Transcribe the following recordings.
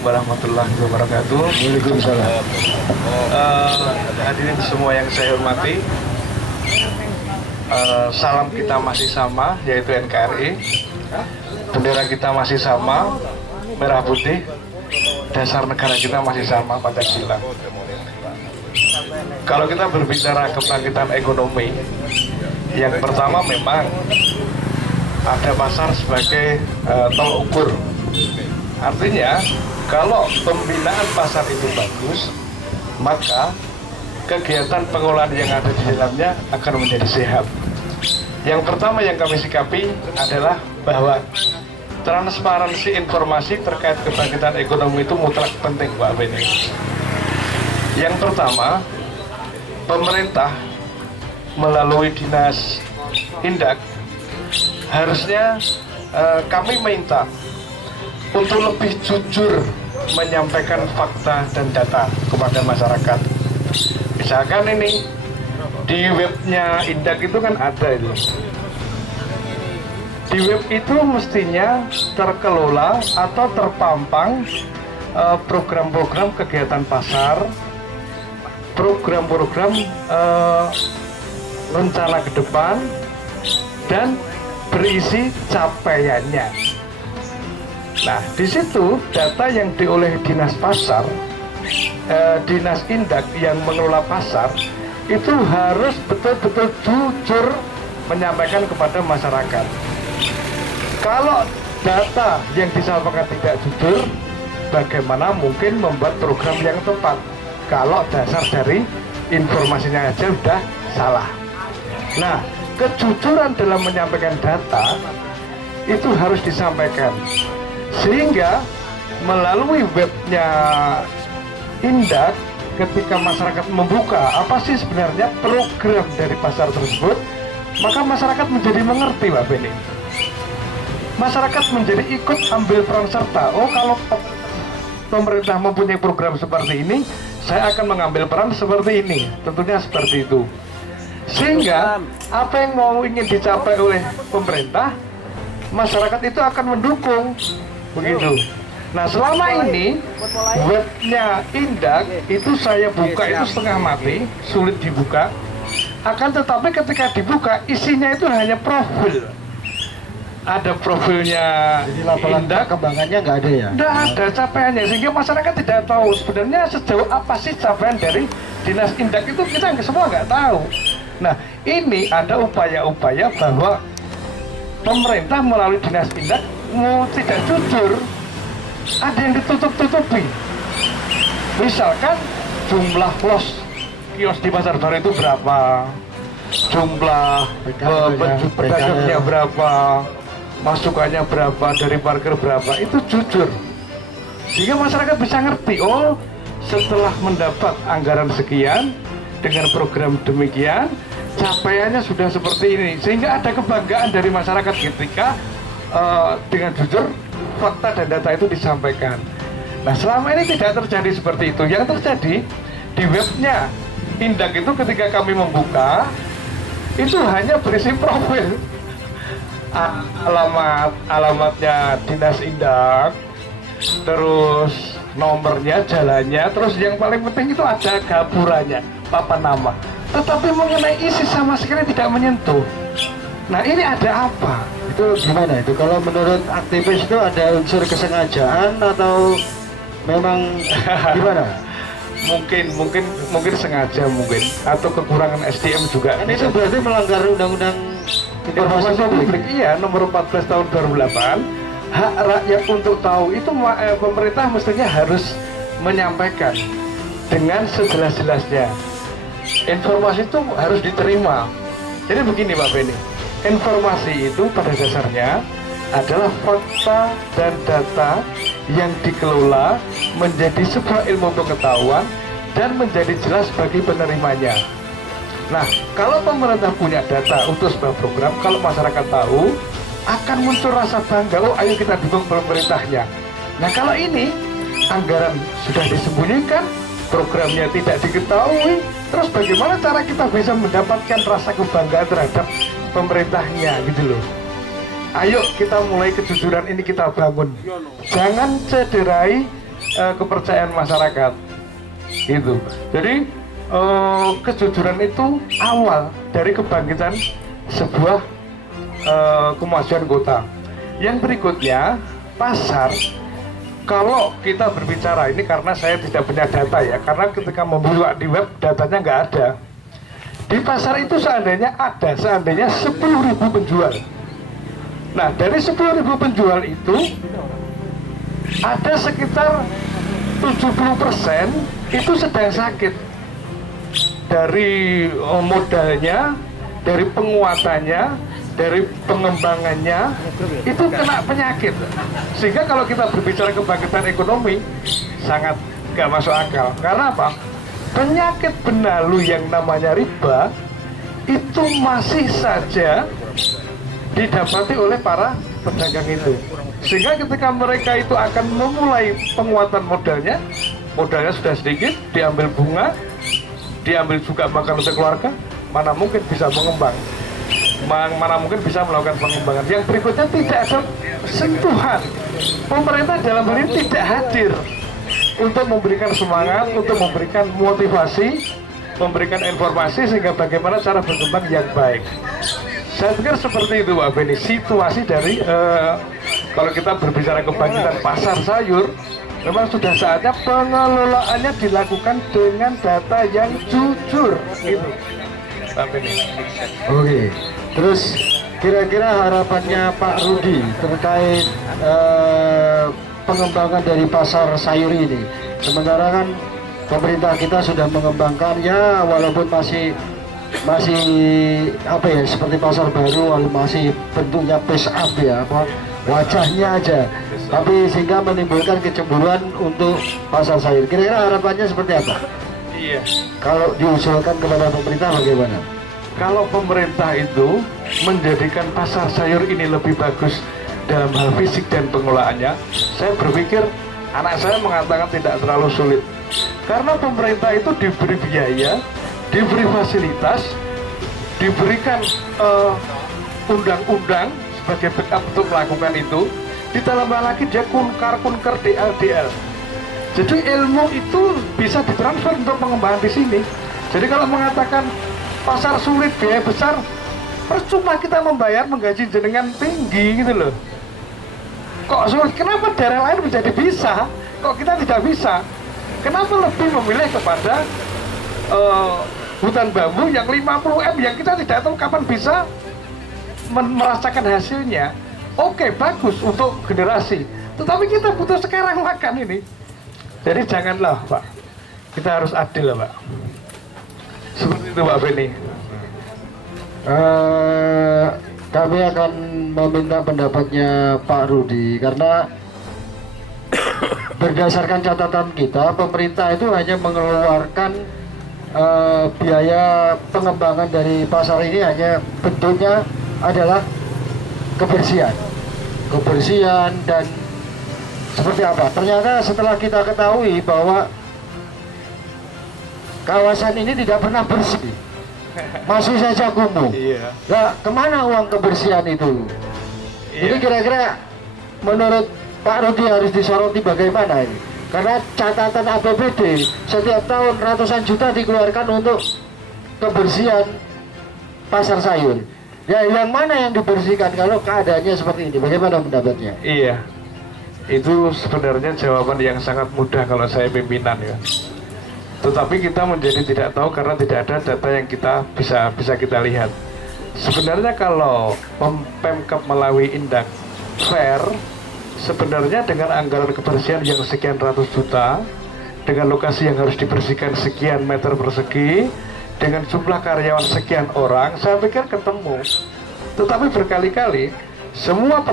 warahmatullahi wabarakatuh. Waalaikumsalam. Hadirin semua yang saya hormati, salam kita masih sama, yaitu NKRI. Bendera kita masih sama, merah putih. Dasar negara kita masih sama, Pancasila. Kalau kita berbicara kebangkitan ekonomi, yang pertama memang ada pasar sebagai tolok ukur. Artinya, kalau pembinaan pasar itu bagus, maka kegiatan pengolahan yang ada di dalamnya akan menjadi sehat. Yang pertama yang kami sikapi adalah bahwa transparansi informasi terkait kebangkitan ekonomi itu mutlak penting, Pak Beni. Yang pertama, pemerintah melalui Dinas Indak harusnya kami minta untuk lebih jujur menyampaikan fakta dan data kepada masyarakat. Misalkan ini di webnya Indak itu kan ada itu. Di web itu mestinya terkelola atau terpampang program-program kegiatan pasar, program-program rencana ke depan, dan berisi capaiannya. Nah, di situ data yang dioleh Dinas Pasar, Dinas Indak yang mengelola pasar, itu harus betul-betul jujur menyampaikan kepada masyarakat. Kalau data yang disampaikan tidak jujur, bagaimana mungkin membuat program yang tepat? Kalau dasar dari informasinya aja sudah salah. Nah, kejujuran dalam menyampaikan data itu harus disampaikan. Sehingga melalui webnya Indak, ketika masyarakat membuka apa sih sebenarnya program dari pasar tersebut, maka masyarakat menjadi mengerti, Pak Beni. Masyarakat menjadi ikut ambil peran serta. Oh, kalau pemerintah mempunyai program seperti ini, saya akan mengambil peran seperti ini. Tentunya seperti itu. Sehingga apa yang mau ingin dicapai oleh pemerintah, masyarakat itu akan mendukung. Begitu. Nah, selama ini webnya Indak itu saya buka itu setengah mati, sulit dibuka. Akan tetapi ketika dibuka, isinya itu hanya profil. Ada profilnya. Jadi laporan Indak, kembangannya nggak ada ya? tidak ada capaiannya, sehingga masyarakat tidak tahu sebenarnya sejauh apa sih capaian dari Dinas Indak itu, kita semua nggak tahu. Nah, ini ada upaya-upaya bahwa pemerintah melalui Dinas Indak mau tidak jujur, ada yang ditutup-tutupi. Misalkan jumlah los kios di pasar baru itu berapa, jumlah pedagangnya berapa, masukannya berapa, dari parkir berapa, itu jujur. Sehingga masyarakat bisa ngerti, oh setelah mendapat anggaran sekian, dengan program demikian, capaiannya sudah seperti ini. Sehingga ada kebanggaan dari masyarakat ketika dengan jujur fakta dan data itu disampaikan. Nah, selama ini tidak terjadi seperti itu. Yang terjadi di webnya Indak itu ketika kami membuka, itu hanya berisi profil, alamatnya Dinas Indak, terus nomornya, jalannya, terus yang paling penting itu ada gapurannya, papan nama. Tetapi mengenai isi sama sekali tidak menyentuh. Nah, ini ada apa? Itu gimana itu? Kalau menurut aktivis itu ada unsur kesengajaan atau memang gimana? mungkin sengaja mungkin, atau kekurangan SDM juga. Kan itu berarti melanggar undang-undang informasi publik. Iya, nomor 14 tahun 2008, hak rakyat untuk tahu itu pemerintah mestinya harus menyampaikan dengan sejelas-jelasnya. Informasi itu harus diterima. Jadi begini, Pak Beni, informasi itu pada dasarnya adalah fakta dan data yang dikelola menjadi sebuah ilmu pengetahuan dan menjadi jelas bagi penerimanya. Nah, kalau pemerintah punya data untuk sebuah program, kalau masyarakat tahu, akan muncul rasa bangga, oh ayo kita dukung pemerintahnya. Nah, kalau ini anggaran sudah disembunyikan, programnya tidak diketahui, terus bagaimana cara kita bisa mendapatkan rasa kebanggaan terhadap pemerintahnya, gitu loh. Ayo kita mulai kejujuran ini kita bangun. Jangan cederai kepercayaan masyarakat. Gitu. Jadi kejujuran itu awal dari kebangkitan sebuah kemajuan kota. Yang berikutnya, pasar. Kalau kita berbicara ini, karena saya tidak punya data ya, karena ketika membuka di web datanya nggak ada. Di pasar itu seandainya 10.000 penjual. Nah, dari 10.000 penjual itu ada sekitar 70% itu sedang sakit. Dari modalnya, dari penguatannya, dari pengembangannya, itu kena penyakit. Sehingga kalau kita berbicara kebangkitan ekonomi, sangat nggak masuk akal. Karena apa? Penyakit benalu yang namanya riba itu masih saja didapati oleh para pedagang itu. Sehingga ketika mereka itu akan memulai penguatan modalnya sudah sedikit, diambil bunga, diambil juga makan untuk keluarga, mana mungkin bisa mengembang, mana mungkin bisa melakukan pengembangan. Yang berikutnya, tidak ada sentuhan. Pemerintah dalam hal ini tidak hadir untuk memberikan semangat, untuk memberikan motivasi, memberikan informasi sehingga bagaimana cara berkembang yang baik. Saya pikir seperti itu Pak Beni, situasi dari kalau kita berbicara kebangkitan pasar sayur, memang sudah saatnya pengelolaannya dilakukan dengan data yang jujur, gitu Pak Beni. Oke, terus kira-kira harapannya Pak Rudi terkait pengembangan dari pasar sayur ini. Sementara kan pemerintah kita sudah mengembangkan, ya walaupun masih apa ya, seperti pasar baru, walaupun masih bentuknya face up ya, apa wajahnya aja, tapi sehingga menimbulkan kecemburuan untuk pasar sayur. Kira-kira harapannya seperti apa? Iya. Kalau diusulkan kepada pemerintah bagaimana? Kalau pemerintah itu menjadikan pasar sayur ini lebih bagus dalam hal fisik dan pengelolaannya, saya berpikir anak saya mengatakan tidak terlalu sulit. Karena pemerintah itu diberi biaya, diberi fasilitas, diberikan undang-undang sebagai backup untuk melakukan itu. Ditambah lagi dia kunker DL. Jadi ilmu itu bisa ditransfer untuk pengembangan di sini. Jadi kalau mengatakan pasar sulit, biaya besar, percuma kita membayar menggaji jenengan tinggi gitu loh. Kok sulit? Kenapa daerah lain menjadi bisa? Kok kita tidak bisa? Kenapa lebih memilih kepada hutan bambu yang 50 M yang kita tidak tahu kapan bisa merasakan hasilnya? Oke, bagus untuk generasi, tetapi kita butuh sekarang makan ini. Jadi janganlah Pak, kita harus adil Pak. Seperti itu Pak Beni. Kami akan meminta pendapatnya Pak Rudi, karena berdasarkan catatan kita, pemerintah itu hanya mengeluarkan biaya pengembangan dari pasar ini hanya bentuknya adalah kebersihan dan seperti apa. Ternyata setelah kita ketahui bahwa kawasan ini tidak pernah bersih, masih saja kumuh. Iya. Nah, kemana uang kebersihan itu? Iya. Jadi kira-kira menurut Pak Rudi harus disoroti bagaimana ini? Karena catatan APBD setiap tahun ratusan juta dikeluarkan untuk kebersihan pasar sayur. Ya, yang mana yang dibersihkan kalau keadaannya seperti ini? Bagaimana pendapatnya? Iya, itu sebenarnya jawaban yang sangat mudah kalau saya pimpinan ya. Tetapi kita menjadi tidak tahu karena tidak ada data yang kita bisa kita lihat. Sebenarnya kalau Pemkab melalui Indak Fair, sebenarnya dengan anggaran kebersihan yang sekian ratus juta, dengan lokasi yang harus dibersihkan sekian meter persegi, dengan jumlah karyawan sekian orang, saya pikir ketemu. Tetapi berkali-kali semua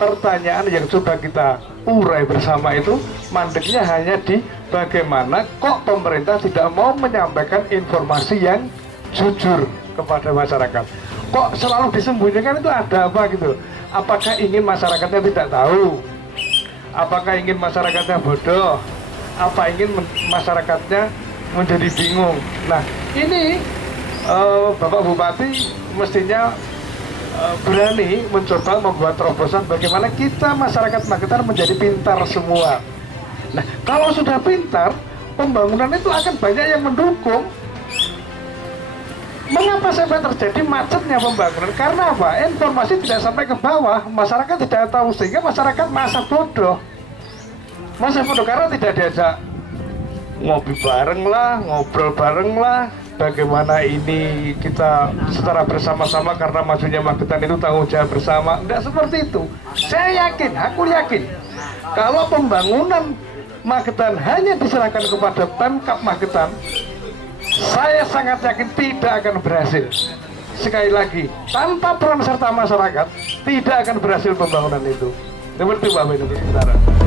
pertanyaan yang coba kita urai bersama itu mandeknya hanya di bagaimana kok pemerintah tidak mau menyampaikan informasi yang jujur kepada masyarakat. Kok selalu disembunyikan, itu ada apa gitu? Apakah ingin masyarakatnya tidak tahu? Apakah ingin masyarakatnya bodoh? Apa ingin masyarakatnya menjadi bingung? Nah, ini Bapak Bupati mestinya berani mencoba membuat terobosan bagaimana kita masyarakat Magetan menjadi pintar semua. Nah, kalau sudah pintar, pembangunan itu akan banyak yang mendukung. Mengapa sampai terjadi macetnya pembangunan? Karena apa? Informasi tidak sampai ke bawah, masyarakat tidak tahu, sehingga masyarakat masa bodoh. Masa bodoh karena tidak diajak ngopi bareng lah, ngobrol bareng lah, bagaimana ini kita secara bersama-sama karena majunya Magetan itu tanggung jawab bersama. Tidak seperti itu. Saya yakin, aku yakin, kalau pembangunan Magetan hanya diserahkan kepada Pemkab Magetan, saya sangat yakin tidak akan berhasil. Sekali lagi, tanpa peran serta masyarakat, tidak akan berhasil pembangunan itu. Seperti Bapak Ibu Saudara.